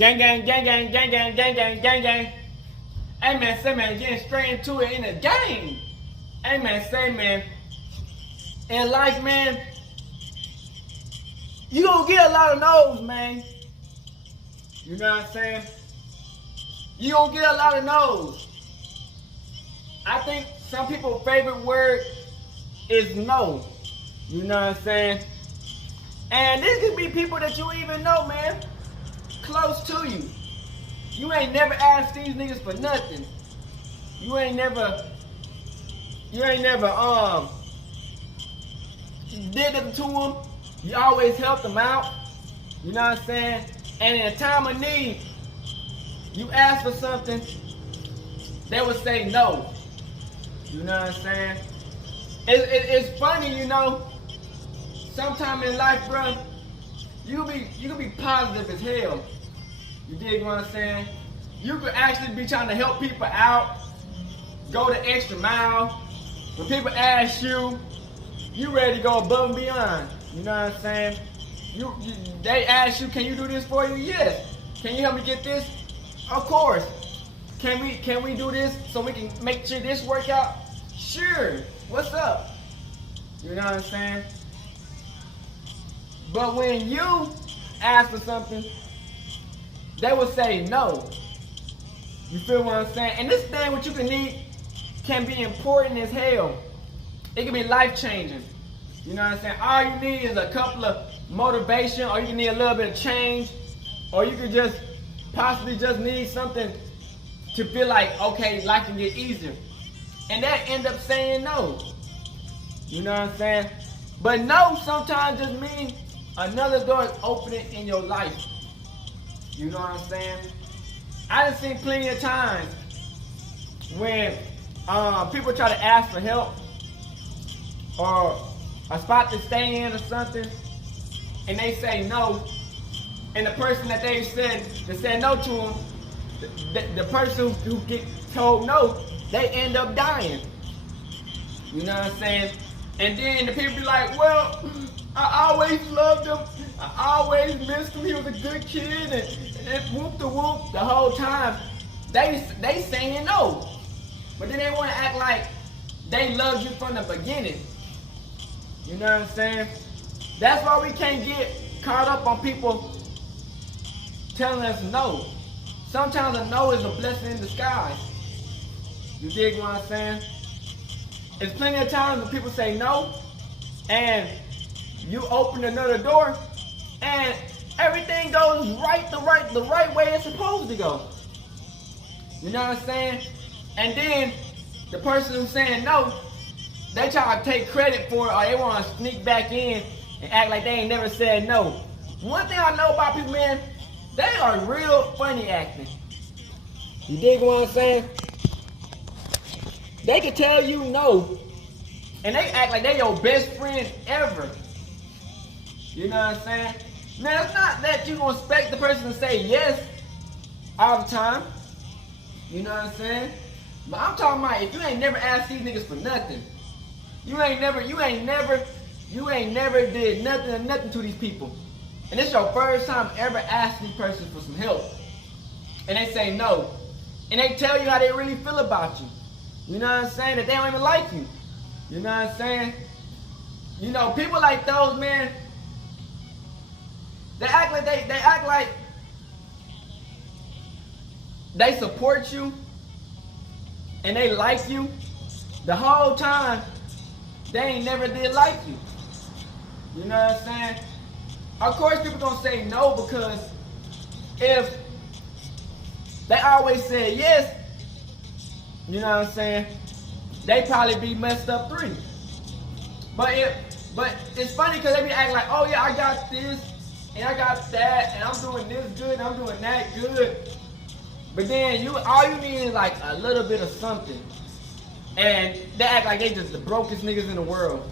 Gang, gang, gang, gang, gang, gang, gang, gang, gang, gang. Hey man, say man, getting straight into it in the game. Hey man, say man, in life man, you gonna get a lot of no's, man. You know what I'm saying? You gonna get a lot of no's. I think some people's favorite word is no. You know what I'm saying? And this could be people that you even know, man. Close to you. You ain't never asked these niggas for nothing. You ain't never did nothing to them. You always helped them out. You know what I'm saying? And in a time of need, you ask for something, they would say no. You know what I'm saying? It's funny, you know. Sometime in life, bro, you can be positive as hell. You dig what I'm saying? You could actually be trying to help people out, go the extra mile. When people ask you, you ready to go above and beyond. You know what I'm saying? They ask you, can you do this for you? Yes. Can you help me get this? Of course. Can we do this so we can make sure this work out? Sure. What's up? You know what I'm saying? But when you ask for something, they will say no. You feel what I'm saying? And this thing what you can need can be important as hell. It can be life changing. You know what I'm saying? All you need is a couple of motivation, or you can need a little bit of change, or you could just possibly just need something to feel like, okay, life can get easier. And that end up saying no. You know what I'm saying? But no sometimes just means another door is opening in your life. You know what I'm saying? I done seen plenty of times when people try to ask for help or a spot to stay in or something, and they say no, and the person that said no to them, the person who get told no, they end up dying. You know what I'm saying? And then the people be like, well, I always loved him. I always missed him. He was a good kid, and whoop the whoop the whole time. They saying no, but then they want to act like they loved you from the beginning. You know what I'm saying? That's why we can't get caught up on people telling us no. Sometimes a no is a blessing in disguise. You dig what I'm saying? There's plenty of times when people say no, and you open another door, and everything goes the right way it's supposed to go. You know what I'm saying? And then the person who's saying no, they try to take credit for it, or they want to sneak back in and act like they ain't never said no. One thing I know about people, man, they are real funny acting. You dig what I'm saying? They can tell you no, and they act like they your best friend ever. You know what I'm saying? Now, it's not that you gonna expect the person to say yes all the time. You know what I'm saying? But I'm talking about if you ain't never asked these niggas for nothing. You ain't never did nothing to these people. And it's your first time ever asking these persons for some help. And they say no. And they tell you how they really feel about you. You know what I'm saying? That they don't even like you. You know what I'm saying? You know, people like those, man, they act like they support you and they like you. The whole time, they ain't never did like you. You know what I'm saying? Of course, people gonna say no, because if they always say yes, you know what I'm saying, they probably be messed up three. But it's funny because they be acting like, oh yeah, I got this and I got that and I'm doing this good and I'm doing that good. But then all you need is like a little bit of something, and they act like they just the brokest niggas in the world.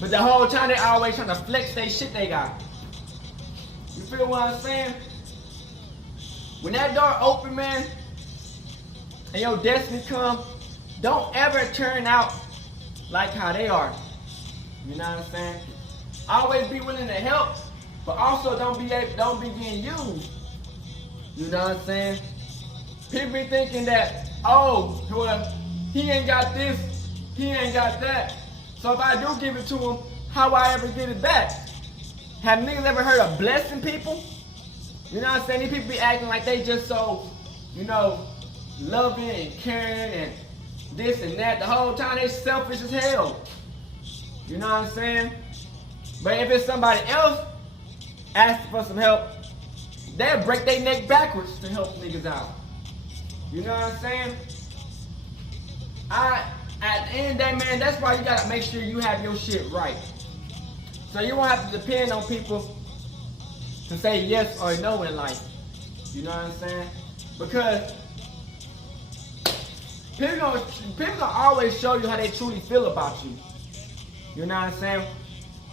But the whole time they always trying to flex they shit they got. You feel what I'm saying? When that door open, man, and your destiny come, don't ever turn out like how they are. You know what I'm saying? Always be willing to help, but also don't be getting used. You know what I'm saying? People be thinking that, oh, well, he ain't got this, he ain't got that. So if I do give it to him, how I ever get it back? Have niggas ever heard of blessing people? You know what I'm saying? These people be acting like they just so, you know, loving and caring and this and that. The whole time they selfish as hell. You know what I'm saying? But if it's somebody else asking for some help, they'll break their neck backwards to help niggas out. You know what I'm saying? At the end of the day, man, that's why you gotta make sure you have your shit right. So you won't have to depend on people to say yes or no in life. You know what I'm saying? Because people gonna always show you how they truly feel about you. You know what I'm saying?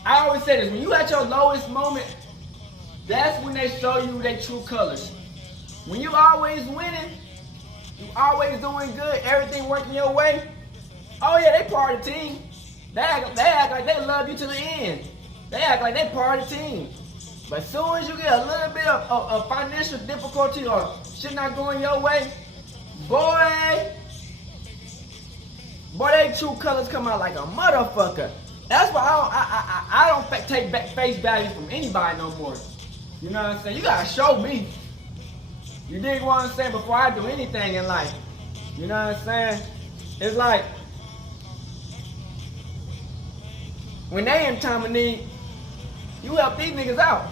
I always say this, when you at your lowest moment, that's when they show you their true colors. When you always winning, you always doing good, everything working your way, oh yeah, they part of the team. They act like they love you to the end. They act like they part of the team. But as soon as you get a little bit of financial difficulty or shit not going your way, boy, they true colors come out like a motherfucker. That's why I don't take back face value from anybody no more. You know what I'm saying? You gotta show me. You dig what I'm saying? Before I do anything in life. You know what I'm saying? It's like, when they in time of need, you help these niggas out.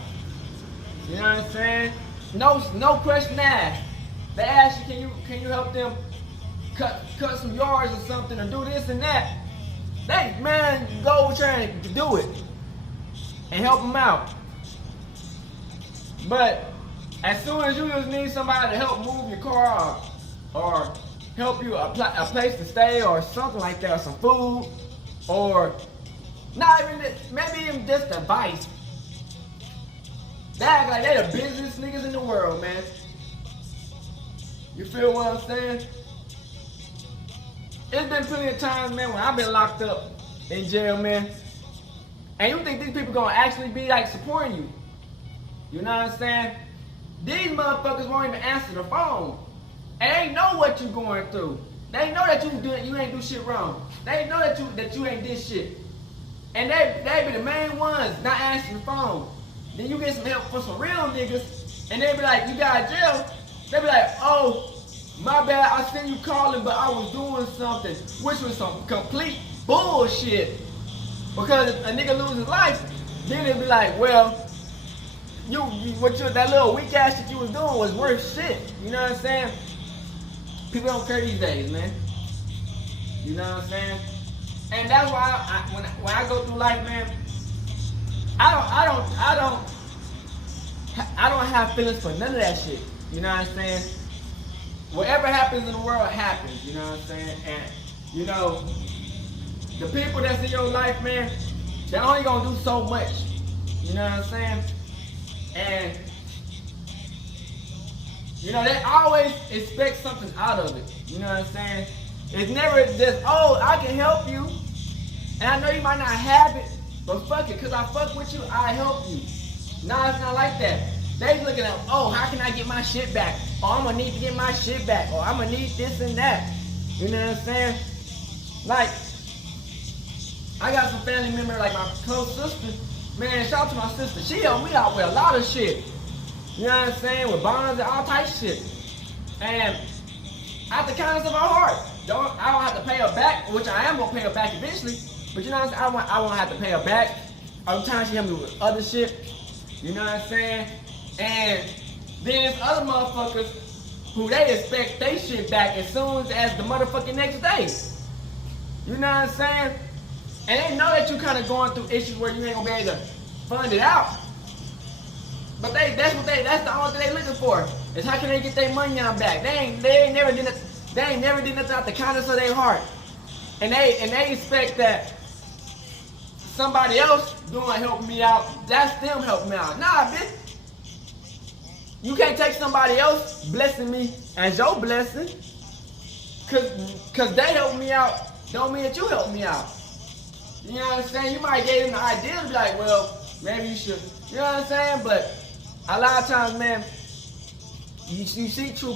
You know what I'm saying? No question asked. They ask you, can you help them cut some yards or something, or do this and that? They, man, go trying to do it and help them out. But as soon as you just need somebody to help move your car or help you a place to stay or something like that, or some food, or not even this, maybe even just advice, they act like they the busiest niggas in the world, man. You feel what I'm saying? It's been plenty of times, man, when I've been locked up in jail, man. And you think these people gonna actually be like supporting you? You know what I'm saying? These motherfuckers won't even answer the phone. And they know what you going through. They know that you ain't do shit wrong. They know that you ain't did shit. And they be the main ones not answering the phone. Then you get some help for some real niggas, and they be like, you got out of jail. They be like, oh, my bad, I seen you calling, but I was doing something, which was some complete bullshit. Because if a nigga lose his life, then they be like, well, that little weak ass shit you was doing was worth shit. You know what I'm saying? People don't care these days, man. You know what I'm saying? And that's why when I go through life, man, I don't have feelings for none of that shit. You know what I'm saying? Whatever happens in the world happens. You know what I'm saying? And you know, the people that's in your life, man, they're only gonna do so much. You know what I'm saying? And you know, they always expect something out of it. You know what I'm saying? It's never just, oh, I can help you. And I know you might not have it, but fuck it, cause I fuck with you, I help you. Nah, it's not like that. They looking at, oh, how can I get my shit back? Or I'm gonna need to get my shit back. Or I'm gonna need this and that. You know what I'm saying? Like, I got some family member, like my close sister. Man, shout out to my sister. She helped me out with a lot of shit. You know what I'm saying? With bonds and all types of shit. And out the kindness of her heart. I don't have to pay her back, which I am gonna pay her back eventually. But you know what I'm saying? I won't have to pay her back. Other times she helped me with other shit. You know what I'm saying? And then there's other motherfuckers who they expect they shit back as soon as the motherfucking next day. You know what I'm saying? And they know that you kind of going through issues where you ain't gonna be able to fund it out. But that's the only thing they looking for, is how can they get their money out back. They ain't never did nothing out the kindness of their heart. And they expect that somebody else doing helping me out, that's them helping me out. Nah, bitch. You can't take somebody else blessing me as your blessing. Cause they help me out, don't mean that you help me out. You know what I'm saying? You might give them the idea to be like, well, maybe you should. You know what I'm saying? But a lot of times, man, You see true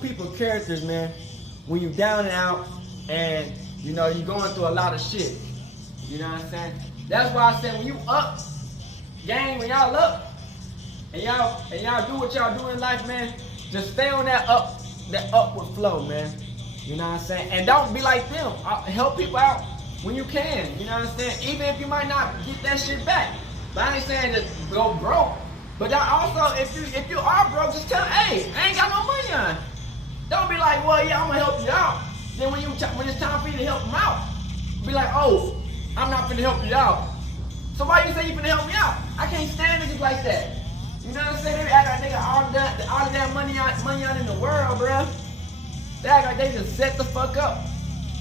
people characters, man, when you down and out, and you know you going through a lot of shit. You know what I'm saying? That's why I said when you up, gang, when y'all up, and y'all do what y'all do in life, man, just stay on that upward flow, man. You know what I'm saying? And don't be like them. Help people out when you can. You know what I'm saying? Even if you might not get that shit back. But I ain't saying just go broke. But also, if you are broke, just tell them, hey, I ain't got no money on. Don't be like, well, yeah, I'm gonna help you out. Then when it's time for you to help them out, be like, oh, I'm not gonna help you out. So why you say you finna help me out? I can't stand niggas like that. You know what I'm saying? They act like they got all of that money out in the world, bruh. They act like they just set the fuck up.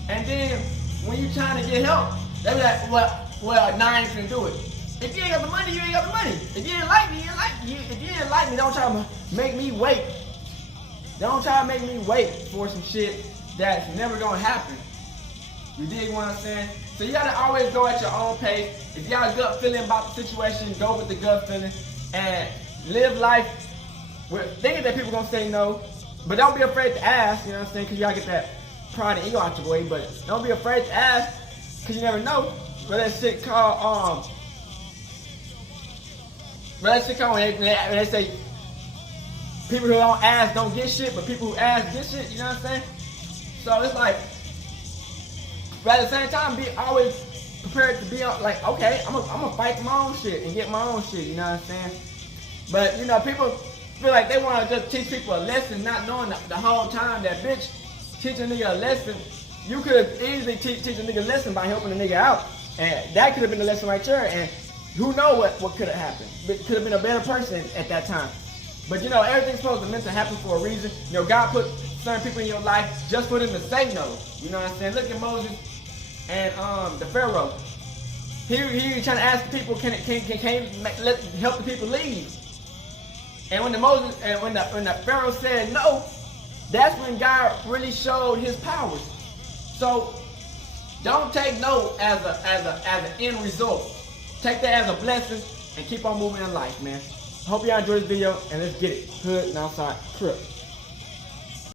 And then when you trying to get help, they be like, well, nah, I ain't finna do it. If you ain't got the money, you ain't got the money. If you didn't like me, you didn't like me. If you didn't like me, don't try to make me wait. Don't try to make me wait for some shit that's never gonna happen. You dig what I'm saying? So you gotta always go at your own pace. If you got a gut feeling about the situation, go with the gut feeling and live life with thinking that people gonna say no. But don't be afraid to ask, you know what I'm saying? Because you gotta get that pride and ego out your way. But don't be afraid to ask, because you never know. But that shit called, when they say people who don't ask don't get shit, but people who ask get shit, you know what I'm saying? So it's like, but at the same time, be always prepared to be like, okay, I'm gonna fight for my own shit and get my own shit, you know what I'm saying? But, you know, people feel like they want to just teach people a lesson, not knowing the whole time that, bitch, teach a nigga a lesson. You could have easily teach a nigga a lesson by helping a nigga out. And that could have been the lesson right there. And who knows what could have happened. It could have been a better person at that time. But, you know, everything's supposed to meant to happen for a reason. You know, God put certain people in your life just for them to say no. You know what I'm saying? Look at Moses and the Pharaoh. He trying to ask the people, can help the people leave? And when the Pharaoh said no, that's when God really showed his powers. So don't take no as an end result. Take that as a blessing and keep on moving in life, man. Hope y'all enjoyed this video, and let's get it. Hood and outside trip.